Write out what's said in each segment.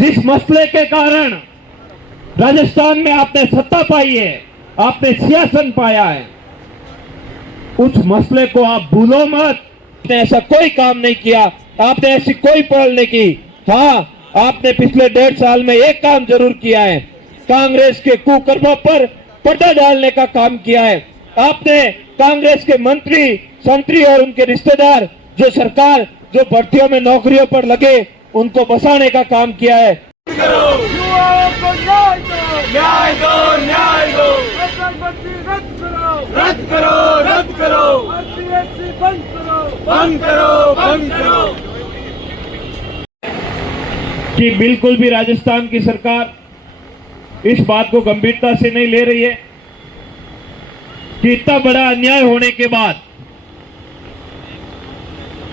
जिस मसले के कारण राजस्थान में आपने सत्ता पाई है, आपने सियासन पाया है, उस मसले को आप भूलो मत। आपने ऐसा कोई काम नहीं किया, आपने ऐसी कोई पहल नहीं की। हाँ, आपने पिछले 1.5 साल में एक काम जरूर किया है, कांग्रेस के कुकर्मों पर पर्दा डालने का काम किया है। आपने कांग्रेस के मंत्री संतरी और उनके रिश्तेदार जो सरकार जो भर्तियों में नौकरियों पर लगे उनको बसाने का काम किया है। युवाओं को न्याय दो, न्याय दो, न्याय दो, प्रधानमंत्री रद्द करो, रद्द करो, रद्द करो, आरपीएससी बंद करो, बंद करो, बंद करो। कि बिल्कुल भी राजस्थान की सरकार इस बात को गंभीरता से नहीं ले रही है कि इतना बड़ा अन्याय होने के बाद,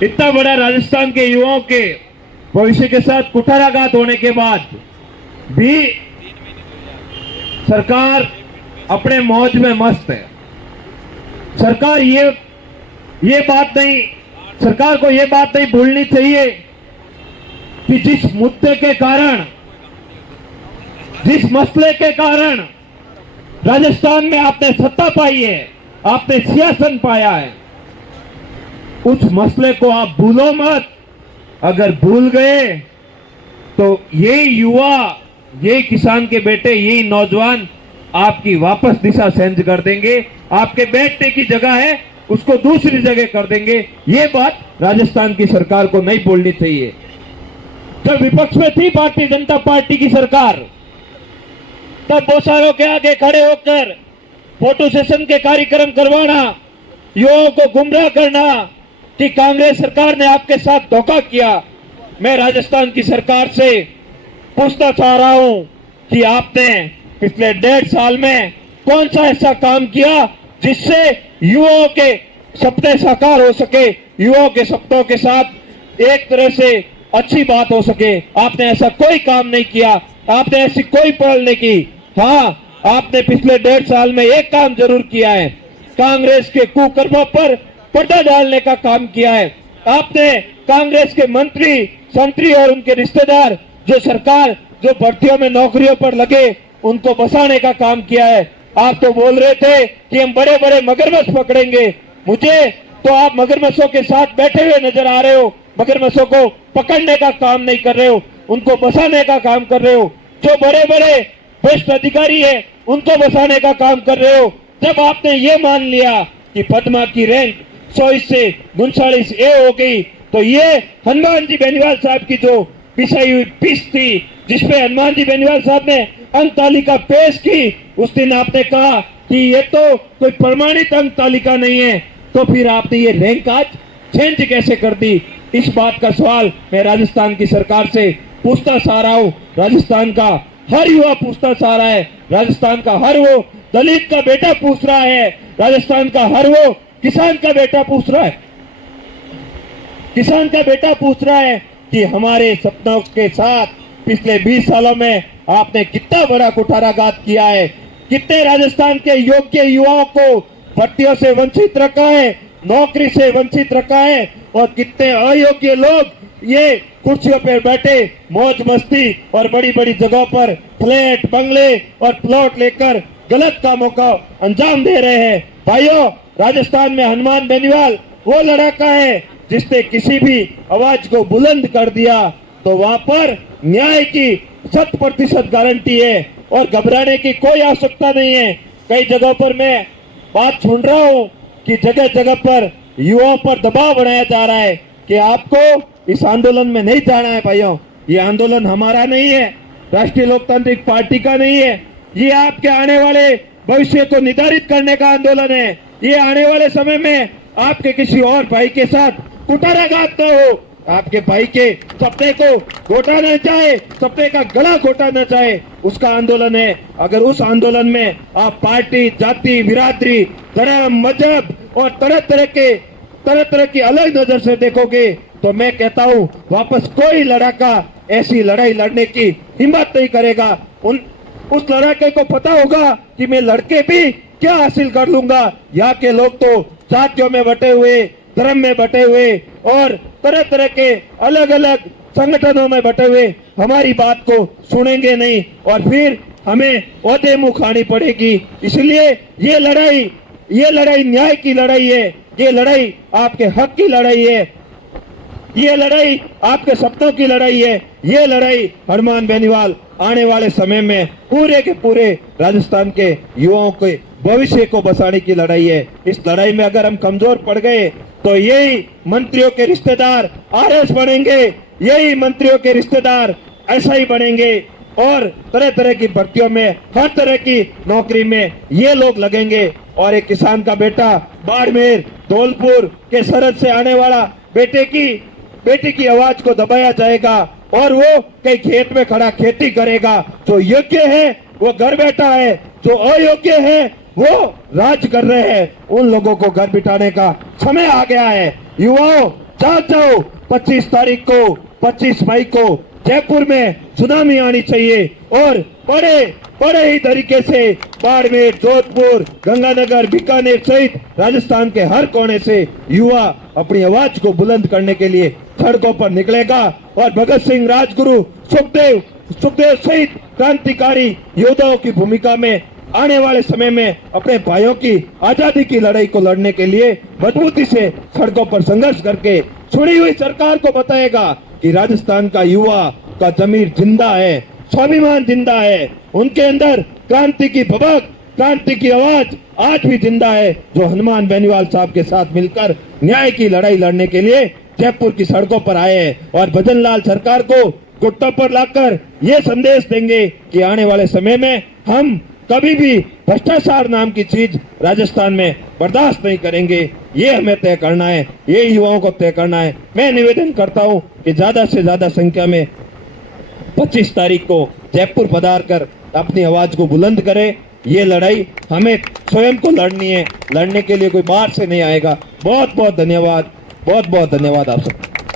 इतना बड़ा राजस्थान के युवाओं के भविष्य के साथ कुठाराघात होने के बाद भी सरकार अपने मौज में मस्त है। सरकार सरकार को ये बात नहीं भूलनी चाहिए कि जिस मुद्दे के कारण, जिस मसले के कारण राजस्थान में आपने सत्ता पाई है, आपने सियासन पाया है, उस मसले को आप भूलो मत। अगर भूल गए तो ये युवा, ये किसान के बेटे, यही नौजवान आपकी वापस दिशा चेंज कर देंगे। आपके बैठने की जगह है उसको दूसरी जगह कर देंगे। ये बात राजस्थान की सरकार को नहीं बोलनी चाहिए। जब विपक्ष में थी भारतीय जनता पार्टी की सरकार, तब बोसारों के आगे खड़े होकर फोटो सेशन के कार्यक्रम करवाना, युवाओं को गुमराह करना कि कांग्रेस सरकार ने आपके साथ धोखा किया। मैं राजस्थान की सरकार से पूछना चाह रहा हूं कि आपने पिछले 1.5 साल में कौन सा ऐसा काम किया जिससे युवाओं के सपने साकार हो सके, युवाओं के सपनों के साथ एक तरह से अच्छी बात हो सके। आपने ऐसा कोई काम नहीं किया, आपने ऐसी कोई पहल नहीं की। हाँ, आपने पिछले 1.5 साल में एक काम जरूर किया है, कांग्रेस के कुकर्मों पर पर्दा डालने का काम किया है। आपने कांग्रेस के मंत्री संतरी और उनके रिश्तेदार जो सरकार जो भर्तियों में नौकरियों पर लगे उनको बसाने का काम किया है। आप तो बोल रहे थे कि हम बड़े बड़े मगरमच्छ पकड़ेंगे, मुझे तो आप मगरमच्छों के साथ बैठे हुए नजर आ रहे हो। मगरमच्छों को पकड़ने का काम नहीं कर रहे हो, उनको बसाने का काम कर रहे हो। जो बड़े बड़े भ्रष्ट अधिकारी है उनको बसाने का काम कर रहे हो। जब आपने ये मान लिया कि पद्मा की रैंक 100 से 39 ए हो गई, तो ये हनुमान जी बेनीवाल साहब की जो पिसाई हुई पीस थी, जिसपे हनुमान जी बेनीवाल साहब ने अंक तालिका पेश की, उस दिन आपने कहा कि ये तो कोई प्रमाणित अंक तालिका नहीं है, तो फिर आपने ये रैंक आज चेंज कैसे कर दी? इस बात का सवाल मैं राजस्थान की सरकार से पूछता चाह रहा हूँ। राजस्थान का हर युवा पूछता चाह रहा है, राजस्थान का हर वो दलित का बेटा पूछ रहा है, राजस्थान का हर वो किसान का बेटा पूछ रहा है, किसान का बेटा पूछ रहा है कि हमारे सपनों के साथ पिछले 20 सालों में आपने कितना बड़ा कुठाराघात किया है, कितने राजस्थान के योग्य युवाओं को भर्तियों से वंचित रखा है, नौकरी से वंचित रखा है, और कितने अयोग्य लोग ये कुर्सियों पर बैठे मौज मस्ती और बड़ी बड़ी जगहों पर फ्लैट बंगले और प्लॉट लेकर गलत कामों का अंजाम दे रहे हैं। भाइयों, राजस्थान में हनुमान बेनीवाल वो लड़ाका है जिसने किसी भी आवाज को बुलंद कर दिया तो वहां पर न्याय की 100% गारंटी है और घबराने की कोई आवश्यकता नहीं है। कई जगहों पर मैं बात सुन रहा हूँ कि जगह जगह पर युवाओं पर दबाव बनाया जा रहा है कि आपको इस आंदोलन में नहीं जाना है। भाइयों, ये आंदोलन हमारा नहीं है, राष्ट्रीय लोकतांत्रिक पार्टी का नहीं है, ये आपके आने वाले भविष्य को निर्धारित करने का आंदोलन है। ये आने वाले समय में आपके किसी और भाई के साथ कुठाराघात न हो, आपके भाई के सपने को घोटा न चाहे, सपने का गला घोटा न चाहे, उसका आंदोलन है। अगर उस आंदोलन में आप पार्टी, जाति, बिरादरी, धर्म, मजहब और तरह तरह की अलग नजर से देखोगे तो मैं कहता हूँ वापस कोई लड़ाका ऐसी लड़ाई लड़ने की हिम्मत नहीं करेगा। उस लड़ाके को पता होगा कि मैं लड़के भी क्या हासिल कर लूंगा। यहाँ के लोग तो जातियों में बटे हुए, धर्म में बटे हुए और तरह तरह के अलग अलग संगठनों में बटे हुए हमारी बात को सुनेंगे नहीं और फिर हमें ओहदे मुंह खानी पड़ेगी। इसलिए ये लड़ाई न्याय की लड़ाई है, ये लड़ाई आपके हक की लड़ाई है, ये लड़ाई आपके सपनों की लड़ाई है। ये लड़ाई हनुमान बेनीवाल आने वाले समय में पूरे के पूरे राजस्थान के युवाओं के भविष्य को बसाने की लड़ाई है। इस लड़ाई में अगर हम कमजोर पड़ गए तो यही मंत्रियों के रिश्तेदार आरएस बनेंगे, यही मंत्रियों के रिश्तेदार एसआई बनेंगे और तरह तरह की भर्तियों में, हर तरह की नौकरी में ये लोग लगेंगे। और एक किसान का बेटा बाड़मेर धौलपुर के सरहद से आने वाला बेटी की आवाज को दबाया जाएगा और वो कई खेत में खड़ा खेती करेगा। जो योग्य है वो घर बैठा है, जो अयोग्य है वो राज कर रहे हैं। उन लोगों को घर बिठाने का समय आ गया है। युवाओं जाग जाओ, 25 मई को जयपुर में सुनामी आनी चाहिए और बड़े ही तरीके से बाड़मेर, जोधपुर, गंगानगर, बीकानेर सहित राजस्थान के हर कोने से युवा अपनी आवाज को बुलंद करने के लिए सड़कों पर निकलेगा और भगत सिंह, राजगुरु, सुखदेव सहित क्रांतिकारी योद्धाओं की भूमिका में आने वाले समय में अपने भाइयों की आजादी की लड़ाई को लड़ने के लिए मजबूती से सड़कों पर संघर्ष करके छुड़ी हुई सरकार को बताएगा कि राजस्थान का युवा का जमीर जिंदा है, स्वाभिमान जिंदा है, उनके अंदर क्रांति की भभक, क्रांति की आवाज आज भी जिंदा है, जो हनुमान बेनीवाल साहब के साथ मिलकर न्याय की लड़ाई लड़ने के लिए जयपुर की सड़कों पर आए हैं। और भजन लाल सरकार को घुटनों पर लाकर ये संदेश देंगे कि आने वाले समय में हम कभी भी भ्रष्टाचार नाम की चीज राजस्थान में बर्दाश्त नहीं करेंगे। ये हमें तय करना है, ये युवाओं को तय करना है। मैं निवेदन करता हूं कि ज्यादा से ज्यादा संख्या में 25 तारीख को जयपुर पधार कर अपनी आवाज को बुलंद करें। ये लड़ाई हमें स्वयं को लड़नी है, लड़ने के लिए कोई बाहर से नहीं आएगा। बहुत बहुत धन्यवाद आप सबको।